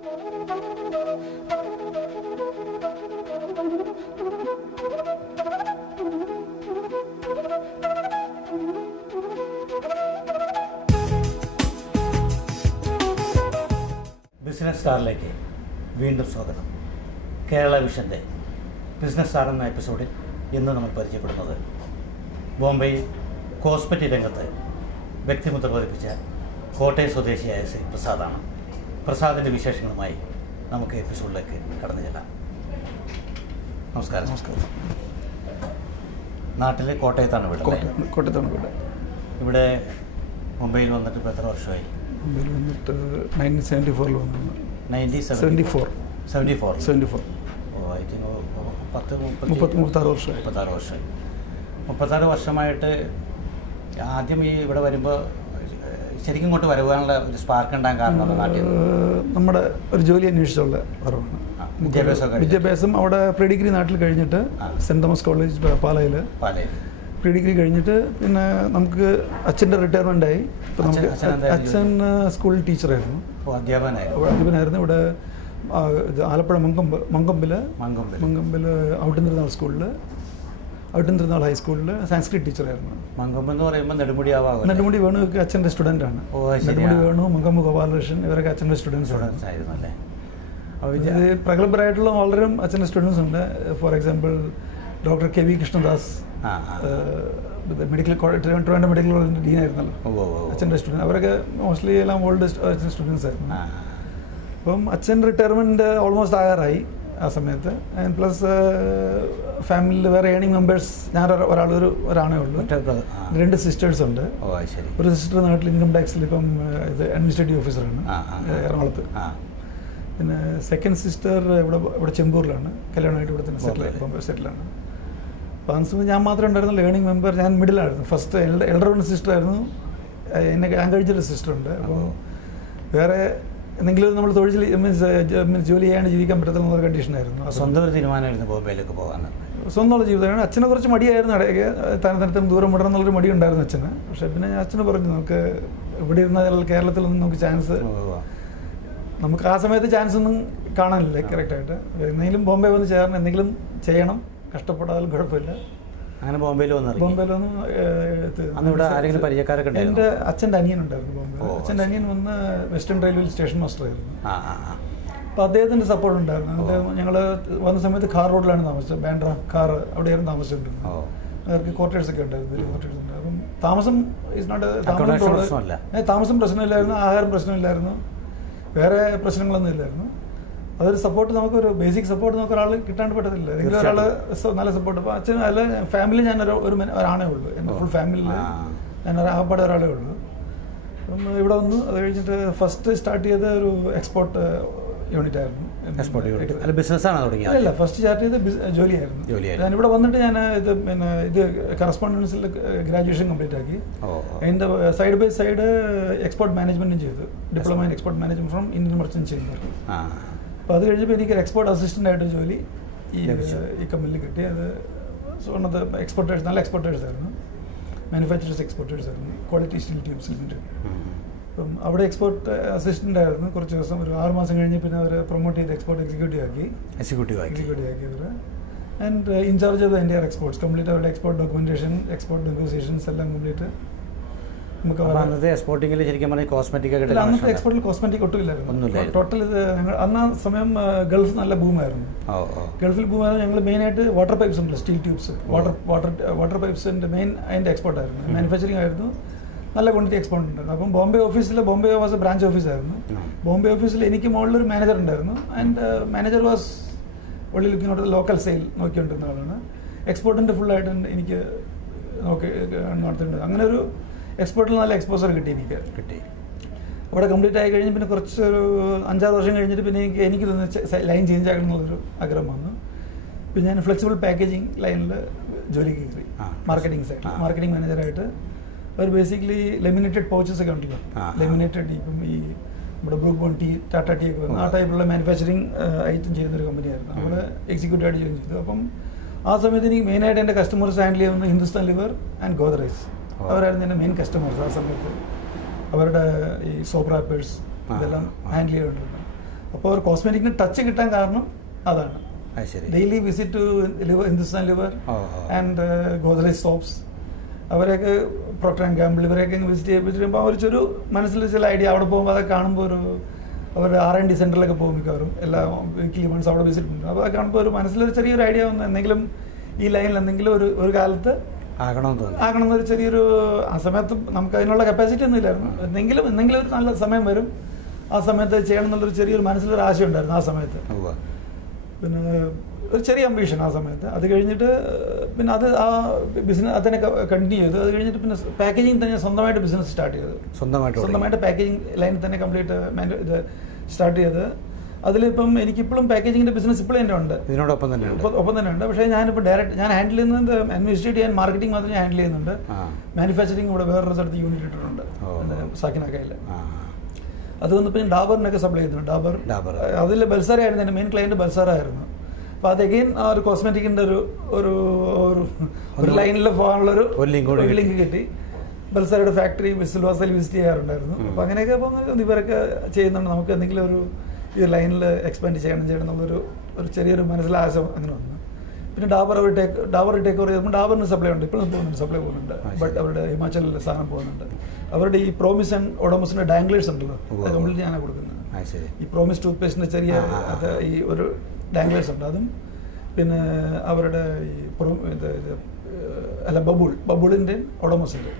Business സ്റ്റാറിലേക്ക് വീണ്ടും സ്വാഗതം. Kerala വിഷൻ്റെ business star എന്ന എപ്പിസോഡിൽ ഇന്ന് നമ്മൾ പരിചയപ്പെടുന്നത് ബോംബെയിൽ കോസ്മെറ്റിക് രംഗത്ത് വ്യക്തിമുദ്ര പതിപ്പിച്ച കോട്ടയം സ്വദേശിയായ ശ്രീ പ്രസാദാണ്. പ്രസാദിൻ്റെ വിശേഷങ്ങളുമായി നമുക്ക് എപ്പിസോഡിലേക്ക് കടന്നു ചെല്ലാം. നമസ്കാരം. നമസ്കാരം. നാട്ടിലെ കോട്ടയത്താണ് വീട്? കോട്ടയത്താണ് വീട്. ഇവിടെ മുംബൈയിൽ വന്നിട്ട് ഇപ്പോൾ എത്ര വർഷമായി? മുംബൈയിൽ വന്നിട്ട് 1974 വന്നു. 1974. ഓ, ഐ തിങ്ക് 36 വർഷമായി. 36 വർഷമായിട്ട് ആദ്യം ഈ ഇവിടെ വരുമ്പോൾ ശരിക്കും ഇങ്ങോട്ട് വരുവാനുള്ള ഒരു സ്പാർക്ക് ഉണ്ടാകാൻ കാരണം നാട്ടിൽ നമ്മുടെ ഒരു ജോലി അന്വേഷിച്ചുള്ള കുറവാണ്. വിദ്യാഭ്യാസം അവിടെ പ്രീ ഡിഗ്രി നാട്ടിൽ കഴിഞ്ഞിട്ട് സെൻറ് തോമസ് കോളേജ് പാലയിൽ പ്രീ ഡിഗ്രി കഴിഞ്ഞിട്ട് പിന്നെ നമുക്ക് അച്ഛൻ്റെ റിട്ടയർമെൻ്റ് ആയി. ഇപ്പം നമുക്ക് അച്ഛൻ സ്കൂളിൽ ടീച്ചറായിരുന്നു, അധ്യാപകനായിരുന്നു. ഇവിടെ ആലപ്പുഴ മങ്കമ്പിൽ ഔട്ടൻ തിരുനാൾ സ്കൂളിൽ, ഔട്ടൻ തിരുനാൾ ഹൈസ്കൂളിൽ സാൻസ്ക്രിറ്റ് ടീച്ചറായിരുന്നു. മങ്കമ്പ് എന്ന് പറയുമ്പോൾ നെടുമുടി വേണു അച്ഛൻ്റെ സ്റ്റുഡൻ്റാണ്. നെടുമുടി വേണു, മങ്കമ്പ് ഗോപാലകൃഷ്ണൻ ഇവരൊക്കെ അച്ഛൻ്റെ സ്റ്റുഡൻസ് ആയിരുന്നു അല്ലേ? ഇത് പ്രഗത്ഭരായിട്ടുള്ള വളരെ അച്ഛൻ്റെ സ്റ്റുഡൻസ് ഉണ്ട്. For example doctor K V Krishnadas, Trivandrum medical കോളേജിൻ്റെ ഡീനായിരുന്നല്ലോ, അച്ഛൻ്റെ സ്റ്റുഡൻറ്റ്. അവരൊക്കെ മോസ്റ്റ്ലി എല്ലാം ഓൾഡ് അച്ഛൻ സ്റ്റുഡൻസ് ആയിരുന്നു. അപ്പം അച്ഛൻ റിട്ടയർമെൻറ്റ് ഓൾമോസ്റ്റ് ആകാറായി ആ സമയത്ത്. ആൻഡ് പ്ലസ് ഫാമിലിയിൽ വേറെ ഏണിംഗ് മെമ്പേഴ്സ് ഞാൻ ഒരാണേ ഉള്ളൂ. 2 സിസ്റ്റേഴ്സ് ഉണ്ട്. ഒരു സിസ്റ്റർ നാട്ടിൽ ഇൻകം ടാക്സിൽ ഇപ്പം ഇത് അഡ്മിനിസ്ട്രേറ്റീവ് ഓഫീസറാണ് എറണാകുളത്ത്. പിന്നെ സെക്കൻഡ് സിസ്റ്റർ ഇവിടെ ചെമ്പൂരിലാണ്, കല്യാണമായിട്ട് ഇവിടെ തന്നെ സെറ്റിലാണ്. അപ്പോൾ ആ സമയത്ത് ഞാൻ മാത്രമേ ഉണ്ടായിരുന്നുള്ളൂ ഏണിംഗ് മെമ്പർ. ഞാൻ മിഡിലായിരുന്നു. ഫസ്റ്റ് എൽഡർ വൺ സിസ്റ്റർ ആയിരുന്നു, എന്നെ ഞാൻ കഴിച്ചൊരു സിസ്റ്ററുണ്ട്. അപ്പോൾ വേറെ എന്തെങ്കിലും നമ്മൾ തൊഴിൽ മീൻസ് ജോലി ചെയ്യാണ്ട് ജീവിക്കാൻ പറ്റത്തുള്ള കണ്ടീഷനായിരുന്നു. സ്വന്തം ഒരു തീരുമാനമായിരുന്നു ബോംബെയിലേക്ക് പോകാൻ. സ്വന്തമുള്ള ജീവിതമാണ്. അച്ഛനെ കുറച്ച് മടിയായിരുന്നു, ഇടയ്ക്ക് തനത്തനത്തും ദൂരം വിടണം എന്നുള്ളൊരു മടി ഉണ്ടായിരുന്നു അച്ഛന്. പക്ഷേ പിന്നെ അച്ഛന് പറഞ്ഞു നമുക്ക് ഇവിടെ ഇരുന്നാൽ കേരളത്തിലൊന്നും നമുക്ക് ചാൻസ്, നമുക്ക് ആ സമയത്ത് ചാൻസ് ഒന്നും കാണാനില്ല കറക്റ്റായിട്ട്. എന്തെങ്കിലും ബോംബെ വന്ന് ചേർന്ന് എന്തെങ്കിലും ചെയ്യണം, കഷ്ടപ്പെടാലും കുഴപ്പമില്ല. അങ്ങനെ ബോംബെയിൽ വന്നു. എൻ്റെ അച്ഛൻ്റെ അനിയൻ ഉണ്ടായിരുന്നു ബോംബെ. അച്ഛൻ്റെ അനിയൻ വന്ന് വെസ്റ്റേൺ റെയിൽവേയിൽ സ്റ്റേഷൻ മാസ്റ്റർ ആയിരുന്നു. അപ്പോൾ അദ്ദേഹത്തിൻ്റെ സപ്പോർട്ട് ഉണ്ടായിരുന്നു. അത് ഞങ്ങൾ വന്ന സമയത്ത് കാർ റോഡിലാണ് താമസിച്ചത്. ബാൻഡ്ര കാർ അവിടെയായിരുന്നു താമസിച്ചിട്ടുണ്ട്. അവർക്ക് ക്വാർട്ടേഴ്സൊക്കെ ഉണ്ടായിരുന്നു, വലിയ ക്വാർട്ടേഴ്സ് ഉണ്ട്. അപ്പം താമസം താമസം പ്രശ്നമില്ലായിരുന്നു, ആഹാരം പ്രശ്നമില്ലായിരുന്നു, വേറെ പ്രശ്നങ്ങളൊന്നും ഇല്ലായിരുന്നു. അതൊരു സപ്പോർട്ട്, നമുക്കൊരു ബേസിക് സപ്പോർട്ട് നമുക്ക് ഒരാൾ കിട്ടാണ്ട് പറ്റത്തില്ല. ഏതെങ്കിലും ഒരാൾ നല്ല സപ്പോർട്ട്. അപ്പോൾ അച്ഛൻ അല്ല ഫാമിലി ഞാൻ ഒരാണേ ഉള്ളൂ. എൻ്റെ ഫുൾ ഫാമിലിയിൽ ഞാൻ ആകപ്പാടെ ഒരാളേ ഉള്ളൂ. അപ്പം ഇവിടെ വന്നു. അത് കഴിഞ്ഞിട്ട് ഫസ്റ്റ് സ്റ്റാർട്ട് ചെയ്ത ഒരു എക്സ്പോർട്ട് യൂണിറ്റ് ആയിരുന്നു. അല്ല, ഫസ്റ്റ് സ്റ്റാർട്ട് ചെയ്ത ജോലിയായിരുന്നു. ഞാനിവിടെ വന്നിട്ട് ഞാൻ ഇത് കറസ്പോണ്ടൻസിൽ ഗ്രാജുവേഷൻ കംപ്ലീറ്റ് ആക്കി. അതിൻ്റെ സൈഡ് ബൈ സൈഡ് എക്സ്പോർട്ട് മാനേജ്മെൻറ്റും ചെയ്തു, diploma in export management from Indian merchant chamber. അപ്പോൾ അത് കഴിഞ്ഞപ്പോൾ എനിക്ക് എക്സ്പോർട്ട് അസിസ്റ്റൻ്റ് ആയിട്ട് ജോലി ഈ കമ്പനിയിൽ കിട്ടി. അത് വൺ ഓഫ് ദ എക്സ്പോർട്ടേഴ്സ്, നല്ല എക്സ്പോർട്ടേഴ്സ് ആയിരുന്നു, മാനുഫാക്ചറേഴ്സ് എക്സ്പോർട്ടേഴ്സ് ആയിരുന്നു, ക്വാളിറ്റി സ്റ്റീൽ ട്യൂബ്സ് ലിമിറ്റഡ്. അപ്പം അവിടെ എക്സ്പോർട്ട് അസിസ്റ്റൻ്റ് ആയിരുന്നു കുറച്ച് ദിവസം. ഒരു 6 മാസം കഴിഞ്ഞ് പിന്നെ അവർ പ്രൊമോട്ട് ചെയ്ത് എക്സ്പോർട്ട് എക്സിക്യൂട്ടീവ് ആക്കി അവർ. And incharge of the entire exports, complete അവരുടെ എക്സ്പോർട്ട് ഡോക്യുമെൻറ്റേഷൻ, എക്സ്പോർട്ട് നെഗോസിയേഷൻസ് എല്ലാം കംപ്ലീറ്റ് നമുക്ക്. അന്നത്തെ എക്സ്പോർട്ടിങ്ങിൽ ശരിക്കും പറഞ്ഞാൽ കോസ്മെറ്റിക് അന്നത്തെ എക്സ്പോർട്ടിൽ കോസ്മെറ്റിക് ഒട്ടുമില്ലായിരുന്നു. ടോട്ടൽ ഇത് ഞങ്ങൾ അന്ന് സമയം ഗൾഫ് നല്ല ബൂമായിരുന്നു. ഗൾഫിൽ ബൂമായിരുന്നു. ഞങ്ങൾ മെയിനായിട്ട് വാട്ടർ പൈപ്പ്സ് ഉണ്ടല്ലോ, സ്റ്റീൽ ട്യൂബ്സ്, വാട്ടർ പൈപ്പ്സിൻ്റെ മെയിൻ അതിൻ്റെ എക്സ്പോർട്ടായിരുന്നു. മാനുഫാക്ചറിങ് ആയിരുന്നു, നല്ല ക്വാണ്ടിറ്റി എക്സ്പോർട്ട് ഉണ്ടായിരുന്നു. അപ്പം ബോംബെ വാസ് എ ബ്രാഞ്ച് ഓഫീസായിരുന്നു. ബോംബെ ഓഫീസിൽ എനിക്ക് മുകളിലൊരു മാനേജർ ഉണ്ടായിരുന്നു. And manager was only looking out local sale നോക്കിക്കൊണ്ടിരുന്ന ആളാണ്. എക്സ്പോർട്ടിൻ്റെ ഫുള്ളായിട്ട് എനിക്ക് നടത്തിയിട്ടുണ്ട്. അങ്ങനെ ഒരു എക്സ്പോർട്ടിൽ നല്ല എക്സ്പോസർ കിട്ടി എനിക്ക്. അവിടെ കംപ്ലീറ്റ് ആയി കഴിഞ്ഞ് പിന്നെ കുറച്ചൊരു 5-6 വർഷം കഴിഞ്ഞിട്ട് പിന്നെ എനിക്ക് ലൈൻ ചേഞ്ച് ആക്കണം എന്നുള്ളൊരു ആഗ്രഹം വന്നു. പിന്നെ ഞാൻ ഫ്ലെക്സിബിൾ പാക്കേജിങ് ലൈനിൽ ജോലിക്ക് കയറി, മാർക്കറ്റിംഗ് സൈഡ്, മാർക്കറ്റിംഗ് മാനേജറായിട്ട്. അവർ ബേസിക്കലി ലെമിനേറ്റഡ് പൗച്ചസ് ഒക്കെ ഉണ്ടല്ലോ, ലെമിനേറ്റഡ് ഇപ്പം ഈ നമ്മുടെ Brooke Bond tea, Tata tea ഒക്കെ വന്നു, ആ ടൈപ്പിലുള്ള മാനുഫാക്ചറിങ് ഐറ്റം ചെയ്യുന്നൊരു കമ്പനിയായിരുന്നു. നമ്മൾ എക്സിക്യൂട്ടീവായിട്ട് ജോയിൻ ചെയ്തു. അപ്പം ആ സമയത്ത് എനിക്ക് മെയിനായിട്ട് എൻ്റെ കസ്റ്റമേഴ്സ് ഹാൻഡിൽ ചെയ്യുന്നത് ഹിന്ദുസ്ഥാൻ ലിവർ ആൻഡ് ഗോദ്റേജ്. അവരായിരുന്നു എൻ്റെ മെയിൻ കസ്റ്റമേഴ്സ് ആ സമയത്ത്. അവരുടെ ഈ സോപ്പ് റാപ്പേഴ്സ് ഇതെല്ലാം ഹാൻഡിൽ ചെയ്തുകൊണ്ടിരുന്നത്. അപ്പോൾ ഒരു കോസ്മെറ്റിക്കിന് ടച്ച് കിട്ടാൻ കാരണം അതാണ്. Daily visit to Hindustan Lever and Godrej soaps, അവരെയൊക്കെ പ്രോക്ടർ ആൻഡ് ഗാംബിൾ ഇവരെയൊക്കെ വിസിറ്റ് ചെയ്യുമ്പോൾ ഒരു മനസ്സിൽ ചില ഐഡിയ അവിടെ പോകുമ്പോൾ അതൊക്കെ കാണുമ്പോൾ ഒരു അവർ R&D സെൻറ്ററിലൊക്കെ പോകും മിക്കവാറും എല്ലാ വീക്ക്ലി വൺസ് അവിടെ വിസിറ്റ് ചെയ്യുന്നു. അപ്പോൾ അത് കാണുമ്പോൾ ഒരു മനസ്സിലൊരു ചെറിയൊരു ഐഡിയ വന്നു എന്തെങ്കിലും ഈ ലൈനിൽ എന്തെങ്കിലും ഒരു കാലത്ത് ആകണമെന്നൊരു ചെറിയൊരു ആ സമയത്ത് നമുക്ക് അതിനുള്ള കപ്പാസിറ്റി ഒന്നും ഇല്ലായിരുന്നു. എന്തെങ്കിലും ഒരു നല്ല സമയം വരും, ആ സമയത്ത് ചെയ്യണം എന്നുള്ളൊരു ചെറിയൊരു മനസ്സിലൊരു ആശയം ഉണ്ടായിരുന്നു ആ സമയത്ത്. പിന്നെ ഒരു ചെറിയ അംബീഷൻ ആ സമയത്ത്. അത് കഴിഞ്ഞിട്ട് പിന്നെ അത് ആ ബിസിനസ് അതിനെ കണ്ടിന്യൂ ചെയ്തു. അത് കഴിഞ്ഞിട്ട് പിന്നെ പാക്കേജിങ് തന്നെ സ്വന്തമായിട്ട് ബിസിനസ് സ്റ്റാർട്ട് ചെയ്തു. സ്വന്തമായിട്ട് പാക്കേജിങ് ലൈനിൽ തന്നെ കംപ്ലീറ്റ് ഇത് സ്റ്റാർട്ട് ചെയ്ത് അതിലിപ്പം എനിക്കിപ്പോഴും പാക്കേജിങ്ങിന്റെ ബിസിനസ് ഇപ്പോഴും എൻ്റെ ഉണ്ട്, ഒപ്പം തന്നെ ഉണ്ട്. പക്ഷേ ഞാനിപ്പോൾ ഞാൻ ഹാൻഡിൽ ചെയ്യുന്നത് അഡ്മിനിസ്ട്രേറ്റ് ചെയ്യാൻ മാർക്കറ്റിംഗ് മാത്രം ഞാൻ ഹാൻഡിൽ ചെയ്യുന്നുണ്ട്. മാനുഫാക്ചറിങ് ഇവിടെ വേറൊരു സ്ഥലത്ത് യൂണിറ്റ് ഇട്ടിട്ടുണ്ട് സാക്കിനാക്കയിൽ. അത് വന്നിപ്പോൾ ഞാൻ ഡാബറിനൊക്കെ സപ്ലൈ ചെയ്യുന്നുണ്ട്. ഡാബർ അതിൽ ബൽസാര ആയിരുന്നു എൻ്റെ മെയിൻ ക്ലയൻറ്റ്, ബൽസാര ആയിരുന്നു. അപ്പോൾ അത് അഗെയിൻ ആ ഒരു കോസ്മെറ്റിക്കിൻ്റെ ഒരു ലൈനിൽ പോകാനുള്ളൊരു ലിങ്ക് കിട്ടി. ബൽസാരയുടെ ഫാക്ടറി സിൽവാസയിൽ വിസിറ്റ് ചെയ്യാറുണ്ടായിരുന്നു. അപ്പോൾ അങ്ങനെയൊക്കെ അപ്പോൾ ഇവരൊക്കെ ചെയ്യുന്നുണ്ട്. നമുക്ക് എന്തെങ്കിലും ഈ ലൈനിൽ എക്സ്പാൻഡ് ചെയ്യണം എന്നുള്ളൊരു ചെറിയൊരു മനസ്സിലാശം അങ്ങനെ വന്നു. പിന്നെ ഡാബർ ടേക്ക് ഓവർ ചെയ്യുമ്പോൾ ഡാബറിന് സപ്ലൈ ഉണ്ട്, ഇപ്പോഴും സപ്ലൈ പോകുന്നുണ്ട്. ബട്ട് അവരുടെ ഹിമാചലിൽ സാധനം പോകുന്നുണ്ട്. അവരുടെ ഈ പ്രോമിസ് ആൻഡ് ഓഡോമസിന്റെ ഡാംഗ്ലേഴ്സ് ഉണ്ടല്ലോ, അത് കംപ്ലീറ്റ് ഞാനാണ് കൊടുക്കുന്നത്. ഈ പ്രോമിസ് ടൂത്ത് പേസ്റ്റിന്റെ ചെറിയ ഈ ഒരു ഡാംഗ്ലേഴ്സ് ഉണ്ട്, അതും പിന്നെ അവരുടെ ഈ ബബിളിന്റെ ഓഡോമസിന്റെ.